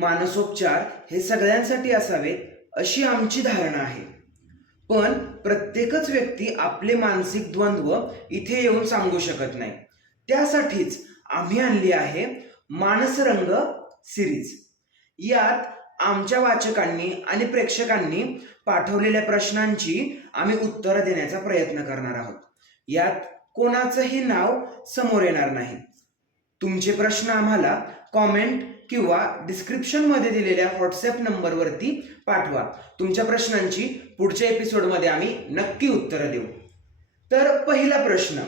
मानसोपचार हे सगळ्यांसाठी असावेत अशी आमची धारणा आहे. पण प्रत्येकच व्यक्ती आपले मानसिक द्वंद्व इथे येऊन सांगू शकत नाही. त्यासाठीच आम्ही आणली आहे मानसरंग सिरीज. यात आमच्या वाचकांनी आणि प्रेक्षकांनी पाठवलेल्या प्रश्नांची आम्ही उत्तरं देण्याचा प्रयत्न करणार आहोत. यात कोणाचंही नाव समोर येणार नाही. तुमचे प्रश्न आम्हाला कॉमेंट किंवा डिस्क्रिप्शनमध्ये दिलेल्या व्हॉट्सअप नंबरवरती पाठवा. तुमच्या प्रश्नांची पुढच्या एपिसोडमध्ये आम्ही नक्की उत्तरं देऊ. तर पहिला प्रश्न.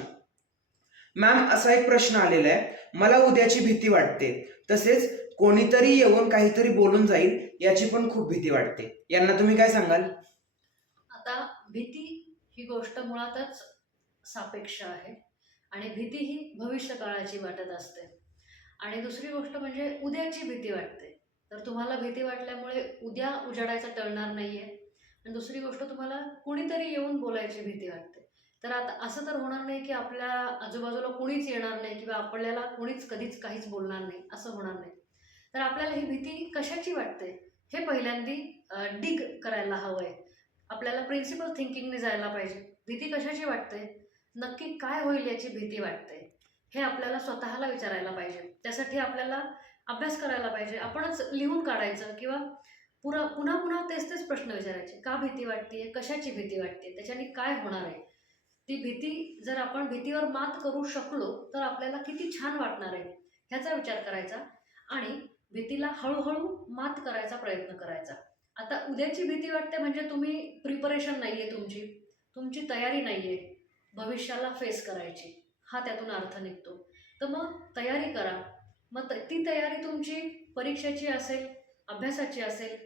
मॅम असा एक प्रश्न आलेला आहे. मला उद्याची भीती वाटते. तसेच कोणीतरी येऊन काहीतरी बोलून जाईल याची पण खूप भीती वाटते. यांना तुम्ही काय सांगाल? आता भीती ही गोष्ट मुळातच सापेक्ष आहे. आणि भीती ही भविष्य काळाची वाटत असते. आणि दुसरी गोष्ट म्हणजे उद्याची भीती वाटते. तर तुम्हाला भीती वाटल्यामुळे उद्या उजाडायचं टळणार नाही आहे आणि दुसरी गोष्ट तुम्हाला कुणीतरी येऊन बोलायची भीती वाटते. तर आता असं तर होणार नाही की आपल्या आजूबाजूला कुणीच येणार नाही किंवा आपल्याला कुणीच कधीच काहीच बोलणार नाही असं होणार नाही. तर आपल्याला ही भीती कशाची वाटते? हे पहिल्यांदी डिग करायला हवं आहे आपल्याला प्रिन्सिपल थिंकिंगने जायला पाहिजे. भीती कशाची वाटते? नक्की काय होईल याची भीती वाटते? हे आपल्याला स्वतःला विचारायला पाहिजे. त्यासाठी आपल्याला अभ्यास करायला पाहिजे. आपणच लिहून काढायचं किंवा पुरा पुन्हा पुन्हा तेच तेच प्रश्न विचारायचे. का भीती वाटते कशाची भीती वाटते? त्याच्याने काय होणार आहे? ती भीती जर आपण भीतीवर मात करू शकलो तर आपल्याला किती छान वाटणार आहे? ह्याचा विचार करायचा आणि भीतीला हळूहळू मात करायचा प्रयत्न करायचा. आता उद्याची भीती वाटते म्हणजे तुम्ही प्रिपरेशन नाही आहे तुमची. तुमची तयारी नाही आहे भविष्याला फेस करायची. हा त्यातून अर्थ निघतो. तर मग तयारी करा. मग त- ती तयारी तुमची परीक्षेची असेल अभ्यासाची असेल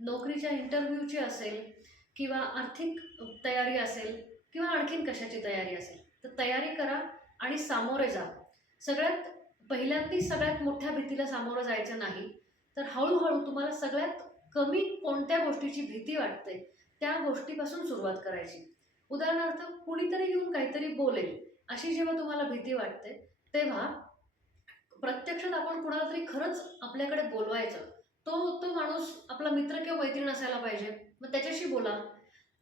नोकरीच्या इंटरव्ह्यूची असेल किंवा आर्थिक तयारी असेल किंवा आणखीन कशाची तयारी असेल तर तयारी करा आणि सामोरे जा. सगळ्यात पहिल्यांदी सगळ्यात मोठ्या भीतीला सामोरं जायचं नाही तर हळूहळू तुम्हाला सगळ्यात कमी कोणत्या गोष्टीची भीती वाटते त्या गोष्टीपासून सुरुवात करायची. उदाहरणार्थ कुणीतरी येऊन काहीतरी बोलेल अशी जेव्हा तुम्हाला भीती वाटते तेव्हा प्रत्यक्षात आपण कुणाला तरी खरंच आपल्याकडे बोलवायचं. तो तो माणूस आपला मित्र किंवा मैत्रीण असायला पाहिजे. मग त्याच्याशी बोला.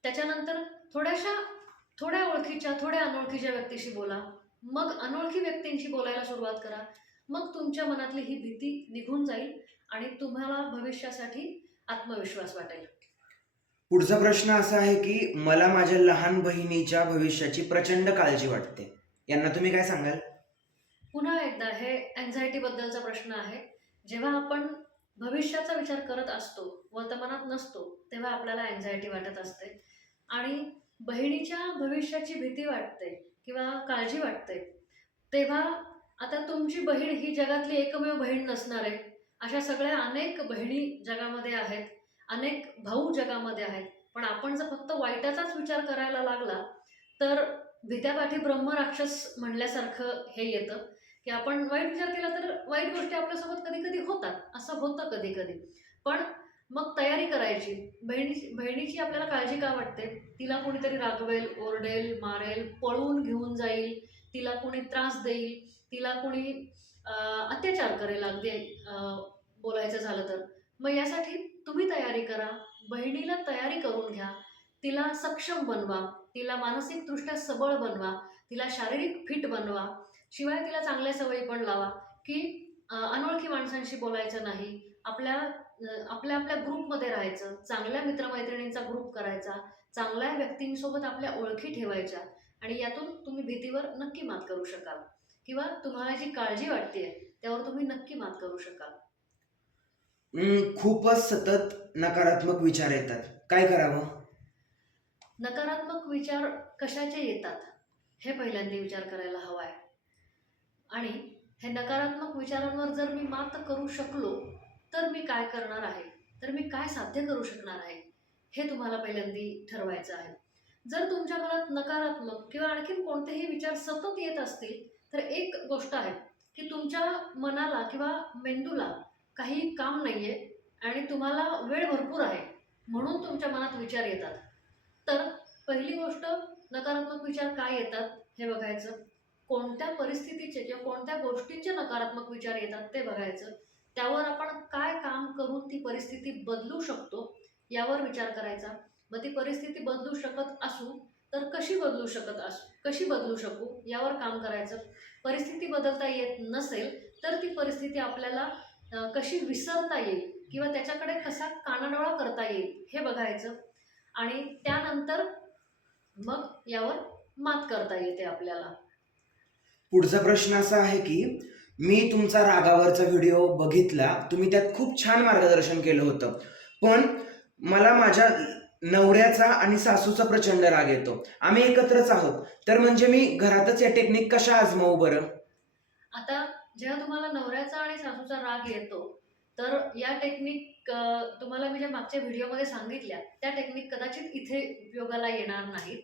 त्याच्यानंतर थोड्याशा थोड्या ओळखीच्या थोड्या अनोळखीच्या व्यक्तीशी बोला. मग अनोळखी व्यक्तींशी बोलायला सुरुवात करा. मग तुमच्या मनातली ही भीती निघून जाईल आणि तुम्हाला भविष्यासाठी आत्मविश्वास वाटेल. पुढचा प्रश्न असा आहे की मला माझ्या लहान बहिणीच्या भविष्याची प्रचंड काळजी वाटते. यांना तुम्ही काय सांगाल? पुन्हा एकदा हे अँझायटी बद्दलचा प्रश्न आहे. जेव्हा आपण भविष्याचा विचार करत असतो वर्तमानात नसतो तेव्हा आपल्याला अँझायटी वाटत असते. आणि बहिणीच्या भविष्याची भीती वाटते किंवा काळजी वाटते तेव्हा आता तुमची बहीण ही जगातली एकमेव बहीण नसणार आहे. अशा सगळ्या अनेक बहिणी जगामध्ये आहेत. अनेक भाऊ जगामध्ये आहेत. पण आपण जर फक्त वाईटाचाच विचार करायला लागला तर भित्यापाठी ब्रह्मराक्षस म्हणल्यासारखं हे येतं. की आपण वाईट विचार केला तर वाईट गोष्टी आपल्यासोबत कधी कधी होतात. असं होतं कधी कधी पण मग तयारी करायची. बहिणीची बहिणीची आपल्याला काळजी का वाटते? तिला कोणीतरी रागवेल ओरडेल मारेल पळून घेऊन जाईल तिला कोणी त्रास देईल तिला कोणी अत्याचार करेल. अगदी बोलायचं झालं तर. मग यासाठी तुम्ही तयारी करा बहिणीला तयारी करून घ्या तिला सक्षम बनवा तिला मानसिकदृष्ट्या सबळ बनवा तिला शारीरिक फिट बनवा. शिवाय तिला चांगल्या सवयी पण लावा की अनोळखी माणसांशी बोलायचं नाही. आपल्या आपल्या आपल्या ग्रुपमध्ये राहायचं चांगल्या मित्रमैत्रिणींचा ग्रुप करायचा चांगल्या व्यक्तींसोबत आपल्या ओळखी ठेवायच्या आणि यातून तुम्ही भीतीवर नक्की मात करू शकाल. किंवा तुम्हाला जी काळजी वाटते त्यावर तुम्ही नक्की मात करू शकाल. खूपच सतत नकारात्मक विचार येतात. काय करावं? नकारात्मक विचार कशाचे येतात? हे पहिल्यांदा विचार करायला हवा आहे आणि हे नकारात्मक विचारांवर जर मी मात करू शकलो तर मी काय करणार आहे? तर मी काय साध्य करू शकणार आहे? हे तुम्हाला पहिल्यांदी ठरवायचं आहे. जर तुमच्या मनात नकारात्मक किंवा आणखीन कोणतेही विचार सतत येत असतील तर एक गोष्ट आहे की तुमच्या मनाला किंवा मेंदूला काही काम नाही आहे आणि तुम्हाला वेळ भरपूर आहे. म्हणून तुमच्या मनात विचार येतात. तर पहिली गोष्ट नकारात्मक विचार काय येतात हे बघायचं. कोणत्या परिस्थितीचे किंवा कोणत्या गोष्टींचे नकारात्मक विचार येतात ते बघायचं. त्यावर आपण काय काम करून ती परिस्थिती बदलू शकतो यावर विचार करायचा. मग ती परिस्थिती बदलू शकत असू तर कशी बदलू शकत असू कशी बदलू शकू यावर काम करायचं. परिस्थिती बदलता येत नसेल तर ती परिस्थिती आपल्याला कशी विसरता येईल किंवा त्याच्याकडे कसा कानाडोळा करता येईल हे बघायचं. आणि त्यानंतर मग यावर मात करता येते आपल्याला. पुढचा प्रश्न असा आहे की मी तुमचा रागावरचा व्हिडिओ बघितला तुम्ही त्यात खूप छान मार्गदर्शन केलं होतं. पण मला माझ्या नवऱ्याचा आणि सासूचा प्रचंड राग येतो. आम्ही एकत्रच आहोत. तर म्हणजे मी घरातच या टेक्निक कशा आजमावू बरं? आता जेव्हा तुम्हाला नवऱ्याचा आणि सासूचा राग येतो तर या टेक्निक तुम्हाला मी ज्या मागच्या व्हिडिओमध्ये सांगितल्या त्या टेक्निक कदाचित इथे उपयोगाला येणार नाहीत.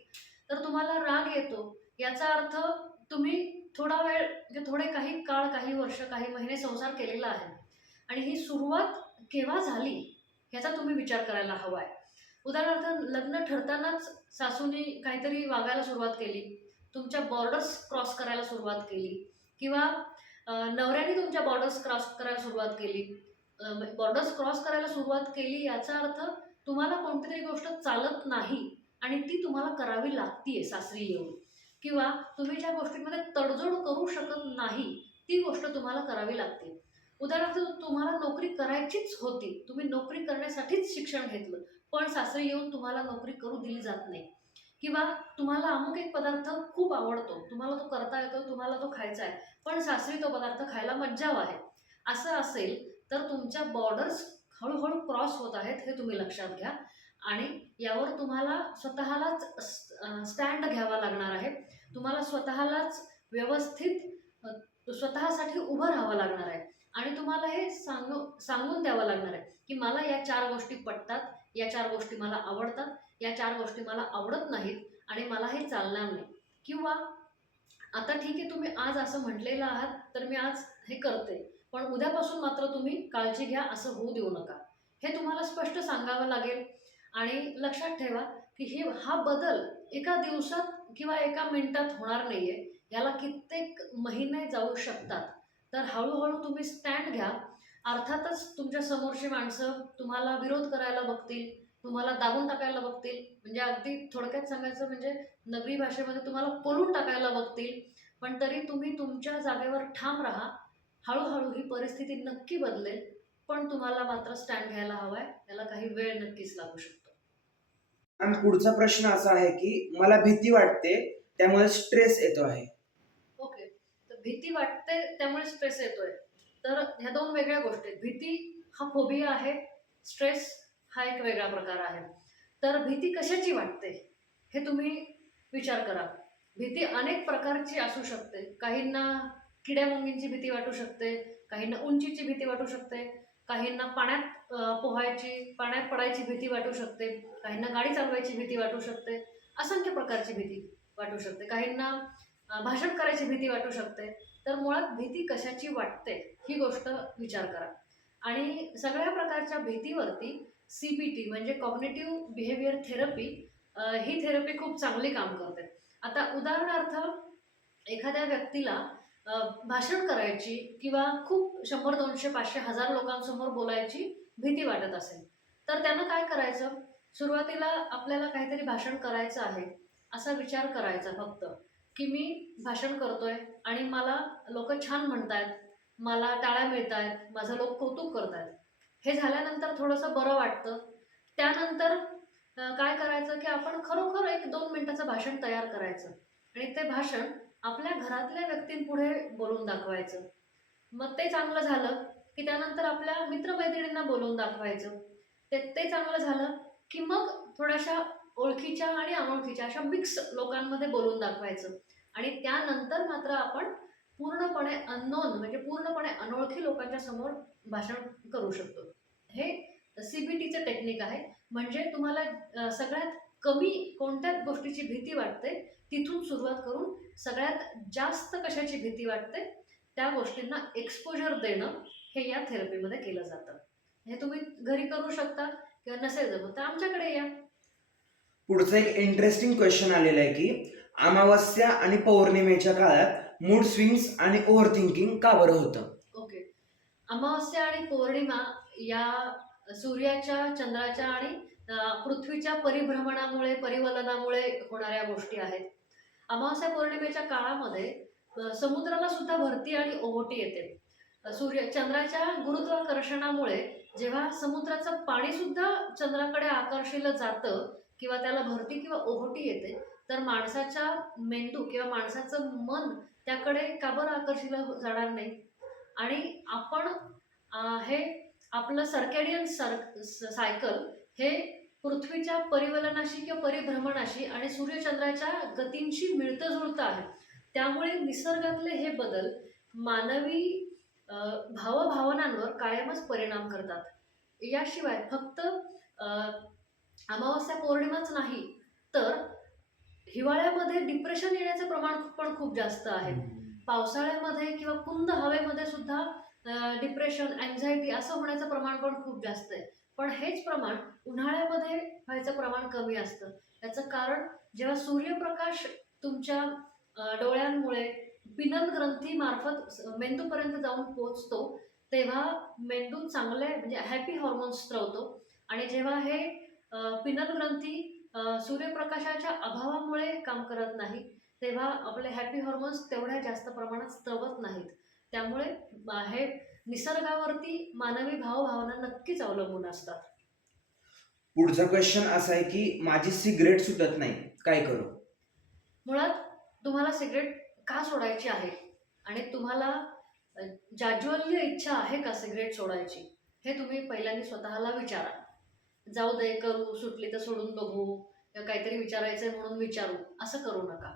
तर तुम्हाला राग येतो याचा अर्थ तुम्ही थोडा वेळ म्हणजे थोडे काही काळ काही वर्ष काही महिने संसार केलेला आहे आणि ही सुरुवात केव्हा झाली ह्याचा तुम्ही विचार करायला हवा आहे उदाहरणार्थ लग्न ठरतानाच सासूने काहीतरी वागायला सुरुवात केली तुमच्या बॉर्डर्स क्रॉस करायला सुरुवात केली किंवा नवऱ्याने तुमच्या बॉर्डर्स क्रॉस करायला सुरुवात केली. बॉर्डर्स क्रॉस करायला सुरुवात केली याचा अर्थ तुम्हाला कोणती तरी गोष्ट चालत नाही आणि ती तुम्हाला करावी लागतीये सासरी येऊन. किंवा तुम्ही ज्या गोष्टींमध्ये तडजोड करू शकत नाही ती गोष्ट तुम्हाला करावी लागते. उदाहरणार्थ तुम्हाला नोकरी करायचीच होती. तुम्ही नोकरी करण्यासाठीच शिक्षण घेतलं पण सासरी येऊन तुम्हाला नोकरी करू दिली जात नाही. किंवा तुम्हाला अमुक एक पदार्थ खूप आवडतो. तुम्हाला तो करता येतो तुम्हाला तो खायचा आहे. पण सासरी तो पदार्थ खायला मज्जाव आहे. असं असेल तर तुमच्या बॉर्डर्स हळूहळू क्रॉस होत आहेत हे तुम्ही लक्षात घ्या. आणि यावर तुम्हाला स्वतःलाच स्टँड घ्यावा लागणार आहे. तुम्हाला स्वतःलाच व्यवस्थित स्वतःसाठी उभं राहावं लागणार आहे. आणि तुम्हाला हे सांगू सांगून द्यावं लागणार आहे की मला या चार गोष्टी पटतात या चार गोष्टी मला आवडतात या चार गोष्टी मला आवडत नाहीत आणि मला हे चालणार नाही. किंवा आता ठीक आहे तुम्ही आज असं म्हटलेलं आहात तर मी आज हे करते. पण उद्यापासून मात्र तुम्ही काळजी घ्या असं होऊ देऊ नका. हे तुम्हाला स्पष्ट सांगावं लागेल. आणि लक्षात ठेवा की हे हा बदल एका दिवसात किंवा एका मिनिटात होणार नाही आहे याला कित्येक महिने जाऊ शकतात. तर हळूहळू तुम्ही स्टँड घ्या. अर्थातच तुमच्या समोरची माणसं तुम्हाला विरोध करायला बघतील. तुम्हाला दाबून टाकायला बघतील. म्हणजे अगदी थोडक्यात सांगायचं म्हणजे नगरी भाषेमध्ये तुम्हाला पोलून टाकायला बघतील. पण तरी तुम्ही तुमच्या जागेवर ठाम राहा. हळूहळू ही परिस्थिती नक्की बदलेल. पण तुम्हाला मात्र स्टँड घ्यायला हवाय. त्याला काही वेळ नक्कीच लागू शकतो. आणि पुढचा प्रश्न असा आहे की मला भीती वाटते त्यामुळे स्ट्रेस येतो आहे. ओके. तर भीती वाटते त्यामुळे स्ट्रेस येतोय. तर ह्या दोन वेगळ्या गोष्टी आहेत. भीती हा फोबिया आहे. स्ट्रेस हा एक वेगळा प्रकार आहे. तर भीती कशाची वाटते? हे तुम्ही विचार करा. भीती अनेक प्रकारची असू शकते. काहींना किड्यामुंगींची भीती वाटू शकते काहींना उंचीची भीती वाटू शकते काहींना पाण्यात पोहायची पाण्यात पडायची भीती वाटू शकते काहींना गाडी चालवायची भीती वाटू शकते असंख्य प्रकारची भीती वाटू शकते. काहींना भाषण करायची भीती वाटू शकते. तर मुळात भीती कशाची वाटते? ही गोष्ट विचार करा. आणि सगळ्या प्रकारच्या भीतीवरती सी बी टी म्हणजे कॉग्नेटिव्ह बिहेवियर थेरपी ही थेरपी खूप चांगली काम करते. आता उदाहरणार्थ एखाद्या व्यक्तीला भाषण करायची किंवा खूप शंभर दोनशे पाचशे हजार लोकांसमोर बोलायची भीती वाटत असेल तर त्यानं काय करायचं? सुरुवातीला आपल्याला काहीतरी भाषण करायचं आहे असा विचार करायचा फक्त की मी भाषण करतोय आणि मला लोक छान म्हणतायत मला टाळ्या मिळत आहेत माझं लोक कौतुक करतायत. हे झाल्यानंतर थोडंसं बरं वाटतं. त्यानंतर काय करायचं की आपण खरोखर एक दोन मिनिटाचं भाषण तयार करायचं. आणि ते भाषण आपल्या घरातल्या व्यक्तींपुढे बोलून दाखवायचं. मग ते चांगलं झालं की त्यानंतर आपल्या मित्रमैत्रिणींना बोलवून दाखवायचं. ते ते चांगलं झालं की मग थोड्याशा ओळखीच्या आणि अनोळखीच्या अशा मिक्स लोकांमध्ये बोलून दाखवायचं. आणि त्यानंतर मात्र आपण पूर्णपणे अननोन म्हणजे पूर्णपणे अनोळखी लोकांच्या समोर भाषण करू शकतो. हे सी बी टीचं टेक्निक आहे. म्हणजे तुम्हाला सगळ्यात कमी कोणत्या गोष्टीची भीती वाटते तिथून सुरुवात करून सगळ्यात जास्त कशाची भीती वाटते त्या गोष्टींना एक्सपोजर देणं हे या थेरपीमध्ये केलं जातं. हे तुम्ही घरी करू शकता किंवा नसेल जमत तर आमच्याकडे या. पुढचं एक इंटरेस्टिंग क्वेश्चन आलेलं आहे की अमावस्या आणि पौर्णिमेच्या काळात मूड स्विंग्स आणि ओव्हर थिंकिंग का बरं होतं? ओके. अमावस्या आणि पौर्णिमा या सूर्याच्या चंद्राच्या आणि पृथ्वीच्या परिभ्रमणामुळे परिवलनामुळे होणाऱ्या गोष्टी आहेत. अमावस्या पौर्णिमेच्या काळामध्ये समुद्राला सुद्धा भरती आणि ओहोटी येते. सूर्य चंद्राच्या गुरुत्वाकर्षणामुळे जेव्हा समुद्राचं पाणी सुद्धा चंद्राकडे आकर्षिलं जातं किंवा त्याला भरती किंवा ओहोटी येते तर माणसाच्या मेंदू किंवा माणसाचं मन त्याकडे का बरं आकर्षिलं जाणार नाही? आणि आपण हे आपलं सर्केडियन सर सायकल हे पृथ्वीच्या परिवलनाशी किंवा परिभ्रमणाशी आणि सूर्यचंद्राच्या गतींशी मिळतं जुळतं आहे. त्यामुळे निसर्गातले हे बदल मानवी भावभावनांवर कायमच परिणाम करतात. याशिवाय फक्त अमावस्या पौर्णिमाच नाही तर हिवाळ्यामध्ये डिप्रेशन येण्याचं प्रमाण पण खूप जास्त आहे. पावसाळ्यामध्ये किंवा कुंद हवेमध्ये सुद्धा डिप्रेशन अँझायटी असं होण्याचं प्रमाण पण खूप जास्त आहे. पण हेच प्रमाण उन्हाळ्यामध्ये व्हायचं प्रमाण कमी असतं. याचं कारण जेव्हा सूर्यप्रकाश तुमच्या डोळ्यांमुळे पिनल ग्रंथी मार्फत मेंदूपर्यंत जाऊन पोचतो तेव्हा मेंदू चांगले म्हणजे हॅपी हॉर्मोन्स स्त्रवतो आणि जेव्हा हे पिनल ग्रंथी सूर्यप्रकाशाच्या अभावामुळे काम करत नाही तेव्हा आपले हॅपी हॉर्मोन्स तेवढ्या जास्त प्रमाणात स्त्रवत नाहीत. त्यामुळे हे निसर्गावरती मानवी भावभावना नक्कीच अवलंबून असतात. पुढचा क्वेश्चन असा आहे की माझी सिगरेट सुटत नाही. काय करू? मुळात तुम्हाला सिगरेट का सोडायची आहे? आणि तुम्हाला जाज्वल्य इच्छा आहे का सिगरेट सोडायची? हे तुम्ही पहिल्यांदा स्वतःला विचारा. जाऊ दे करू सुटली तर सोडून बघू किंवा काहीतरी विचारायचं आहे म्हणून विचारू असं करू नका.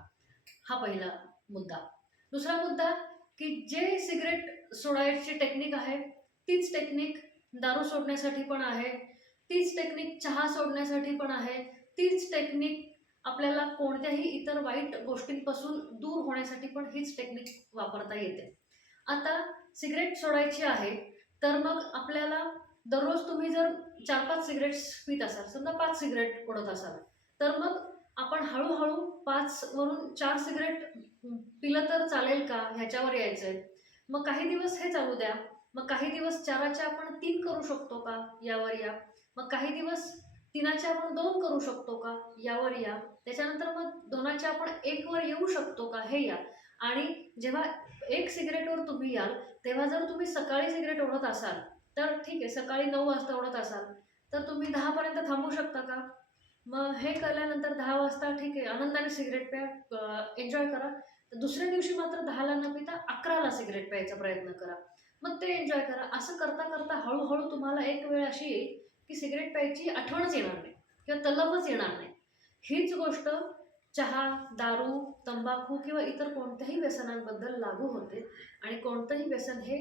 हा पहिला मुद्दा. दुसरा मुद्दा की जे सिगरेट सोडायची टेक्निक आहे तीच टेक्निक दारू सोडण्यासाठी पण आहे तीच टेक्निक चहा सोडण्यासाठी पण आहे तीच टेक्निक आपल्याला कोणत्याही इतर वाईट गोष्टींपासून दूर होण्यासाठी पण हीच टेक्निक वापरता येते. आता सिगरेट सोडायची आहे तर मग आपल्याला दररोज तुम्ही जर चार पाच सिगरेट्स पित असाल समजा पाच सिगरेट ओढत असाल तर मग आपण हळूहळू पाच वरून चार सिगरेट पिलं तर चालेल का? ह्याच्यावर यायचं आहे मग काही दिवस हे चालू द्या. मग काही दिवस चाराच्या आपण तीन करू शकतो का? यावर या. मग काही दिवस तिनाच्या आपण दोन करू शकतो का? यावर या. त्याच्यानंतर मग दोनाच्या आपण एकवर येऊ शकतो का? हे या. आणि जेव्हा एक सिगरेटवर तुम्ही याल तेव्हा जर तुम्ही सकाळी सिगरेट ओढत असाल तर ठीक आहे सकाळी नऊ वाजता ओढत असाल. तर तुम्ही दहापर्यंत थांबू शकता का? मग हे केल्यानंतर दहा वाजता ठीक आहे आनंदाने सिगरेट प्या एन्जॉय करा. तर दुसऱ्या दिवशी मात्र दहाला न पिता अकराला सिगरेट प्यायचा प्रयत्न करा. मग ते एन्जॉय करा. असं करता करता हळूहळू तुम्हाला एक वेळ अशी येईल की सिगरेट प्यायची आठवणच येणार नाही किंवा तलबच येणार नाही. हीच गोष्ट चहा दारू तंबाखू किंवा इतर कोणत्याही व्यसनांबद्दल लागू होते. आणि कोणतंही व्यसन हे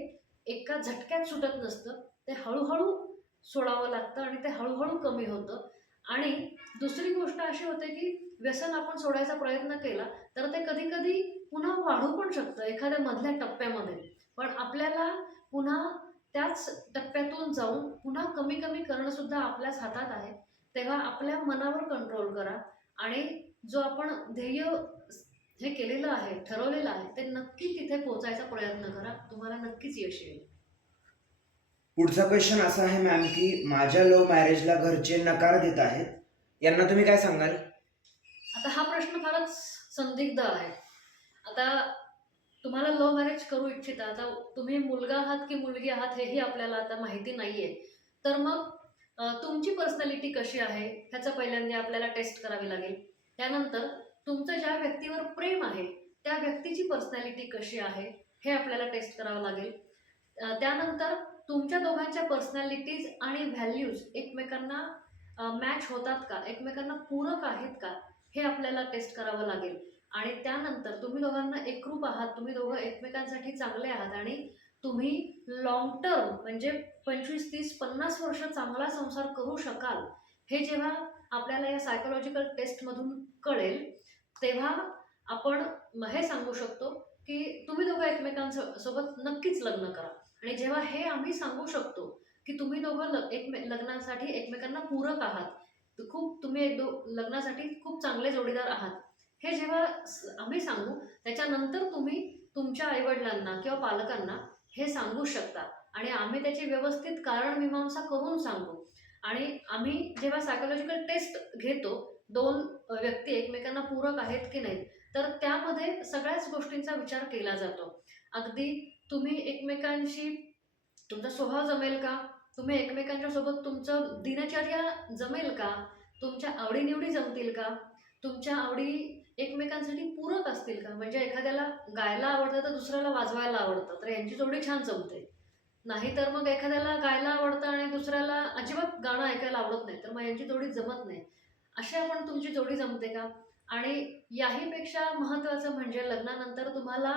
एका झटक्यात सुटत नसतं. ते हळूहळू सोडावं लागतं आणि ते हळूहळू कमी होतं. आणि दुसरी गोष्ट अशी होते की व्यसन आपण सोडायचा प्रयत्न केला तर ते कधी कधी पुन्हा वाढू पण शकतं एखाद्या मधल्या टप्प्यामध्ये. पण आपल्याला पुन्हा त्याच टप्प्यातून जाऊन पुन्हा कमी कमी करणं सुद्धा आपल्याच हातात आहे. तेव्हा आपल्या मनावर कंट्रोल करा आणि जो आपण ध्येय हे केलेलं आहे ठरवलेलं आहे ते नक्की तिथे पोहोचायचा प्रयत्न करा तुम्हाला नक्कीच यश येईल. पुढचा क्वेश्चन असा आहे मॅम की माझ्या लव्ह मॅरेजला घरचे नकार देत आहेत यांना तुम्ही काय सांगाल? आता हा प्रश्न फारच संदिग्ध आहे. आता तुम्हाला लव्ह मॅरेज करू इच्छिता आता तुम्ही मुलगा आहात की मुलगी आहात हेही आपल्याला आता माहिती नाहीये. तर मग तुमची पर्सनॅलिटी कशी आहे ह्याचं पहिल्यांदा आपल्याला टेस्ट करावी लागेल. त्यानंतर तुमचं ज्या व्यक्तीवर प्रेम आहे त्या व्यक्तीची पर्सनॅलिटी कशी आहे हे आपल्याला टेस्ट करावं लागेल. त्यानंतर तुमच्या दोघांच्या पर्सनॅलिटीज आणि व्हॅल्यूज एकमेकांना मॅच होतात का? एकमेकांना पूरक आहेत का? हे आपल्याला टेस्ट करावं लागेल. आणि त्यानंतर तुम्ही दोघांना एकरूप आहात तुम्ही दोघं एकमेकांसाठी चांगले आहात आणि तुम्ही लॉंग टर्म म्हणजे पंचवीस तीस पन्नास वर्ष चांगला संसार करू शकाल हे जेव्हा आपल्याला या सायकोलॉजिकल टेस्टमधून कळेल तेव्हा आपण हे सांगू शकतो की तुम्ही दोघं एकमेकांसोबत नक्कीच लग्न करा. आणि जेव्हा हे आम्ही सांगू शकतो की तुम्ही दोघं ल एकमे लग्नासाठी एकमेकांना पूरक आहात खूप तुम्ही एक दो लग्नासाठी खूप चांगले जोडीदार आहात. हे जेव्हा आम्ही सांगू त्याच्यानंतर तुम्ही तुमच्या आईवडिलांना किंवा पालकांना हे सांगू शकता. आणि आम्ही त्याची व्यवस्थित कारण मीमांसा करून सांगू. आणि आम्ही जेव्हा सायकोलॉजिकल टेस्ट घेतो दोन व्यक्ती एकमेकांना पूरक आहेत की नाहीत तर त्यामध्ये सगळ्याच गोष्टींचा विचार केला जातो. अगदी तुम्ही एकमेकांशी तुमचा स्वभाव जमेल का? तुम्ही एकमेकांच्या सोबत तुमचं दिनचर्या जमेल का? तुमच्या आवडीनिवडी जमतील का? तुमच्या आवडी एकमेकांसाठी पूरक असतील का? म्हणजे एखाद्याला गायला आवडतं तर दुसऱ्याला वाजवायला आवडतं तर यांची जोडी छान जमते. नाहीतर मग एखाद्याला गायला आवडतं आणि दुसऱ्याला अजिबात गाणं ऐकायला आवडत नाही तर मग यांची जोडी जमत नाही. अशी आपण तुमची जोडी जमते का? आणि याहीपेक्षा महत्त्वाचं म्हणजे लग्नानंतर तुम्हाला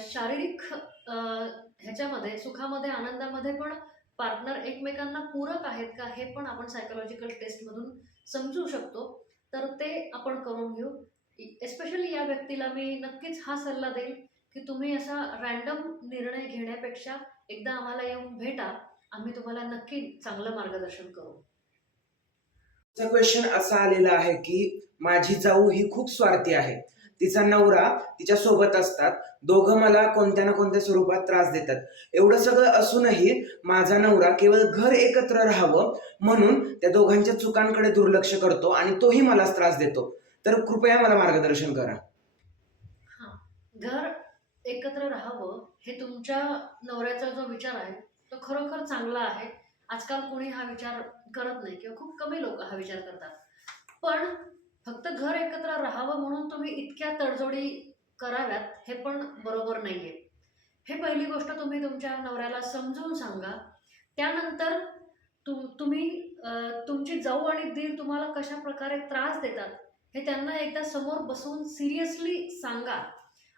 शारीरिक ह्याच्यामध्ये सुखामध्ये आनंदामध्ये पण पार्टनर एकमेकांना पूरक आहेत का हे पण आपण सायकोलॉजिकल टेस्टमधून समजू शकतो. तर ते आपण करून घेऊ. एस्पेशली या व्यक्तीला मी नक्कीच हा सल्ला देईल की तुम्ही असा रॅन्डम निर्णय घेण्यापेक्षा एकदा आम्हाला येऊन भेटा. आम्ही तुम्हाला नक्की चांगलं मार्गदर्शन करू. क्वेश्चन असा आलेला आहे की माझी जाऊ ही खूप स्वार्थी आहे. तिचा नवरा तिच्या सोबत असतात. दोघं मला कोणत्या ना कोणत्या स्वरूपात त्रास देतात. एवढं सगळं असूनही माझा नवरा केवळ घर एकत्र राहावं म्हणून त्या दोघांच्या चुकांकडे दुर्लक्ष करतो आणि तोही मलाच त्रास देतो. तर कृपया मला मार्गदर्शन करा. घर एकत्र राहावं हे तुमच्या नवऱ्याचा जो विचार आहे तो खरोखर चांगला आहे. आजकाल कोणी हा विचार करत नाही किंवा खूप कमी लोक हा विचार करतात. पण फक्त घर एकत्र राहावं म्हणून तुम्ही इतक्या तडजोडी कराव्यात हे पण बरोबर नाही आहे हे पहिली गोष्ट तुम्ही तुमच्या नवऱ्याला समजून सांगा. त्यानंतर तुम तुम्ही तुमची जाऊ आणि दीर तुम्हाला कशा प्रकारे त्रास देतात हे त्यांना एकदा समोर बसवून सिरियसली सांगा.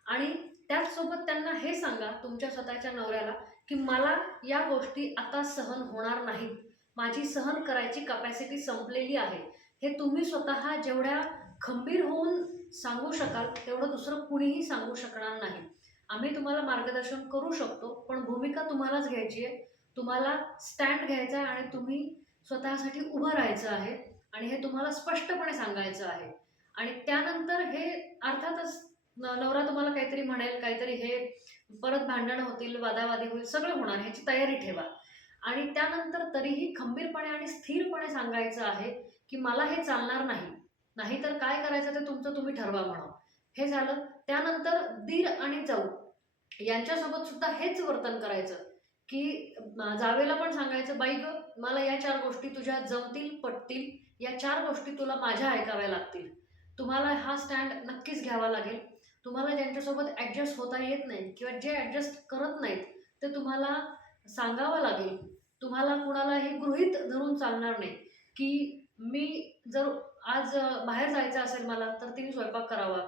आणि त्याचसोबत त्यांना हे सांगा तुमच्या स्वतःच्या नवऱ्याला की मला या गोष्टी आता सहन होणार नाहीत. माझी सहन करायची कपॅसिटी संपलेली आहे. हे तुम्ही स्वतः जेवढ्या खंबीर होऊन सांगू शकाल तेवढं दुसरं कुणीही सांगू शकणार नाही. आम्ही तुम्हाला मार्गदर्शन करू शकतो पण भूमिका तुम्हालाच घ्यायची आहे. तुम्हाला स्टँड घ्यायचा आहे आणि तुम्ही स्वतःसाठी उभं राहायचं आहे आणि हे तुम्हाला स्पष्टपणे सांगायचं आहे. आणि त्यानंतर हे अर्थातच नवरा तुम्हाला काहीतरी म्हणेल काहीतरी हे परत भांडणं होतील वादावादी होईल सगळं होणार ह्याची तयारी ठेवा. आणि त्यानंतर तरीही खंबीरपणे आणि स्थिरपणे सांगायचं आहे की मला हे चालणार नाही. नाहीतर काय करायचं ते तुमचं तुम्ही ठरवा म्हणा हे झालं. त्यानंतर दीर आणि जाऊ यांच्यासोबत सुद्धा हेच वर्तन करायचं. की जावेला पण सांगायचं बाई ग मला या चार गोष्टी तुझ्या जमतील पटतील. या चार गोष्टी तुला माझ्या ऐकाव्या लागतील. तुम्हाला हा स्टँड नक्कीच घ्यावा लागेल. तुम्हाला ज्यांच्यासोबत ॲडजस्ट होता येत नाही किंवा जे ॲडजस्ट करत नाहीत ते तुम्हाला सांगावं लागेल. तुम्हाला कुणालाही गृहीत धरून चालणार नाही. की मी जर आज बाहेर जायचं असेल मला तर तिने स्वयंपाक करावा.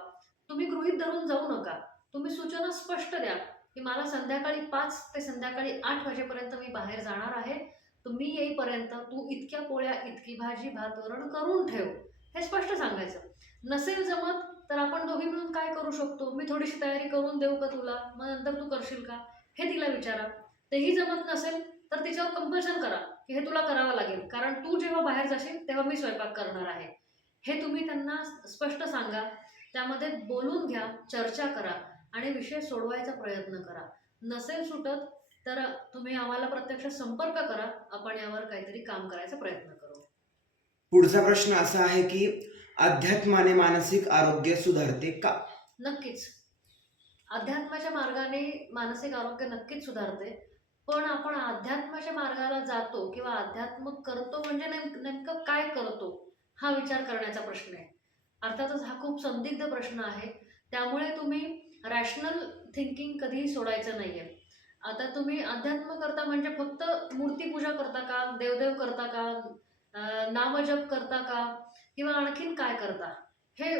तुम्ही गृहीत धरून जाऊ नका. तुम्ही सूचना स्पष्ट द्या की मला संध्याकाळी पाच ते संध्याकाळी आठ वाजेपर्यंत मी बाहेर जाणार आहे. तुम्ही येईपर्यंत तू इतक्या पोळ्या इतकी भाजी भात वरण करून ठेव. हे स्पष्ट सांगायचं. नसेल जमत तर आपण दोघी मिळून काय करू शकतो? मी थोडीशी तयारी करून देऊ का तुला? मग नंतर तू करशील का? हे तिला विचारा. तेही जमत नसेल तर तिच्यावर कंपल्शन करा की हे तुला करावं लागेल. कारण तू जेव्हा बाहेर जाशील तेव्हा मी स्वयंपाक करणार आहे. हे तुम्ही त्यांना स्पष्ट सांगा. त्यामध्ये बोलून घ्या चर्चा करा आणि विषय सोडवायचा प्रयत्न करा. नसेल सुटत तर तुम्ही आम्हाला प्रत्यक्ष संपर्क करा. आपण यावर काहीतरी काम करायचा प्रयत्न करू. पुढचा प्रश्न असा आहे की अध्यात्माने मानसिक आरोग्य सुधारते का? नक्कीच. अध्यात्माच्या मार्गाने मानसिक आरोग्य नक्कीच सुधारते. पण आपण अध्यात्माच्या मार्गाला जातो किंवा अध्यात्म करतो म्हणजे नेम नेमकं काय करतो हा विचार करण्याचा प्रश्न आहे. अर्थातच हा खूप संदिग्ध प्रश्न आहे. त्यामुळे तुम्ही रॅशनल थिंकिंग कधीही सोडायचं नाही आहे आता तुम्ही अध्यात्म करता म्हणजे फक्त मूर्तीपूजा करता का देवदेव करता का नामजप करता का किंवा आणखीन काय करता? हे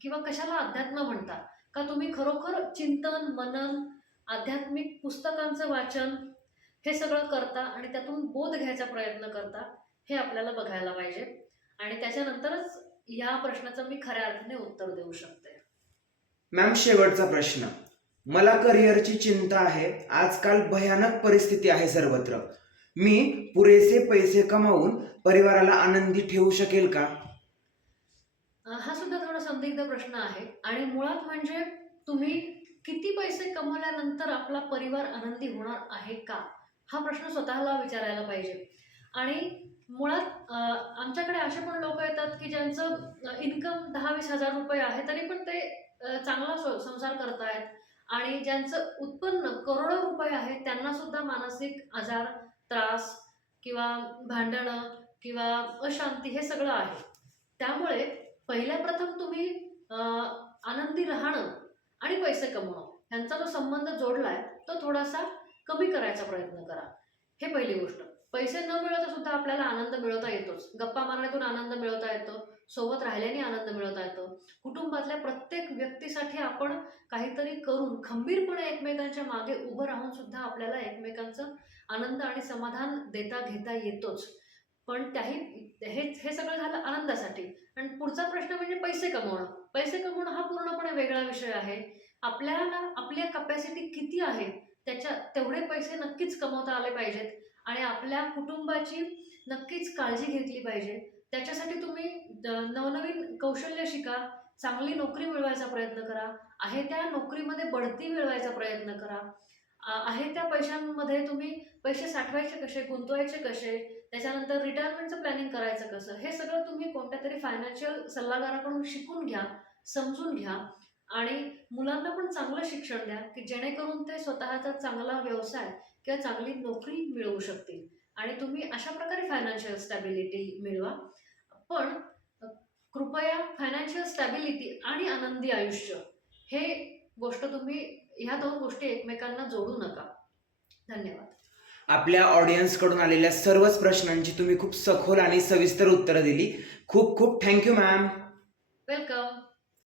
किंवा कशाला अध्यात्म म्हणता? का तुम्ही खरोखर चिंतन मनन आध्यात्मिक पुस्तकांचं वाचन हे सगळं करता आणि त्यातून बोध घ्यायचा प्रयत्न करता हे आपल्याला बघायला पाहिजे. आणि त्याच्यानंतरच या प्रश्नाचं मी खऱ्या अर्थाने उत्तर देऊ शकते. मॅम शेवटचा प्रश्न. मला करिअरची चिंता आहे. आजकाल भयानक परिस्थिती आहे सर्वत्र. मी पुरेसे पैसे कमावून परिवाराला आनंदी ठेवू शकेल का? हा सुद्धा थोडा संदिग्ध प्रश्न आहे. आणि मुळात म्हणजे तुम्ही किती पैसे कमवल्यानंतर आपला परिवार आनंदी होणार आहे का? हा प्रश्न स्वतःला विचारायला पाहिजे. आणि मुळात आमच्याकडे असे पण लोक येतात की ज्यांचं इन्कम दहा वीस हजार रुपये आहे तरी पण ते चांगला संसार करतायत. आणि ज्यांचं उत्पन्न करोडो रुपये आहे त्यांना सुद्धा मानसिक आजार त्रास किंवा भांडणं किंवा अशांती हे सगळं आहे. त्यामुळे पहिल्या प्रथम तुम्ही आनंदी राहणं आणि पैसे कमवणं ह्यांचा जो संबंध जोडलाय तो थोडासा कमी करायचा प्रयत्न करा. हे पहिली गोष्ट. पैसे न मिळवता सुद्धा आपल्याला आनंद मिळवता येतोच. गप्पा मारण्यातून आनंद मिळवता येतो. सोबत राहिल्याने आनंद मिळवता येतो. कुटुंबातल्या प्रत्येक व्यक्तीसाठी आपण काहीतरी करून खंबीरपणे एकमेकांच्या मागे उभं राहून सुद्धा आपल्याला एकमेकांचं आनंद आणि समाधान देता घेता येतोच. पण त्याही हे हे सगळं झालं आनंदासाठी. आणि पुढचा प्रश्न म्हणजे पैसे कमवणं. पैसे कमवणं हा पूर्णपणे वेगळा विषय आहे. आपल्याला आपल्या कपॅसिटी किती आहे? त्याच्या तेवढे पैसे नक्कीच कमवता आले पाहिजेत. आणि आपल्या कुटुंबाची नक्कीच काळजी घेतली पाहिजे. त्याच्यासाठी तुम्ही नवनवीन कौशल्य शिका चांगली नोकरी मिळवायचा प्रयत्न करा आहे त्या नोकरीमध्ये बढती मिळवायचा प्रयत्न करा. आहे त्या पैशांमध्ये तुम्ही पैसे साठवायचे कसे गुंतवायचे कसे त्याच्यानंतर रिटायरमेंटचं प्लॅनिंग करायचं कसं हे सगळं तुम्ही कोणत्या तरी फायनान्शियल सल्लागाराकडून शिकून घ्या समजून घ्या. आणि मुलांना पण चांगलं शिक्षण द्या की जेणेकरून ते स्वतःचा चांगला व्यवसाय किंवा चांगली नोकरी मिळवू शकतील. आणि तुम्ही अशा प्रकारे फायनान्शियल स्टॅबिलिटी मिळवा. पण कृपया फायनान्शियल स्टॅबिलिटी आणि आनंदी आयुष्य हे गोष्ट तुम्ही ह्या दोन गोष्टी एकमेकांना जोडू नका. धन्यवाद. आपल्या ऑडियन्सकडून आलेल्या सर्वच प्रश्नांची तुम्ही खूप सखोल आणि सविस्तर उत्तरं दिली. खूप खूप थँक्यू मॅम वेलकम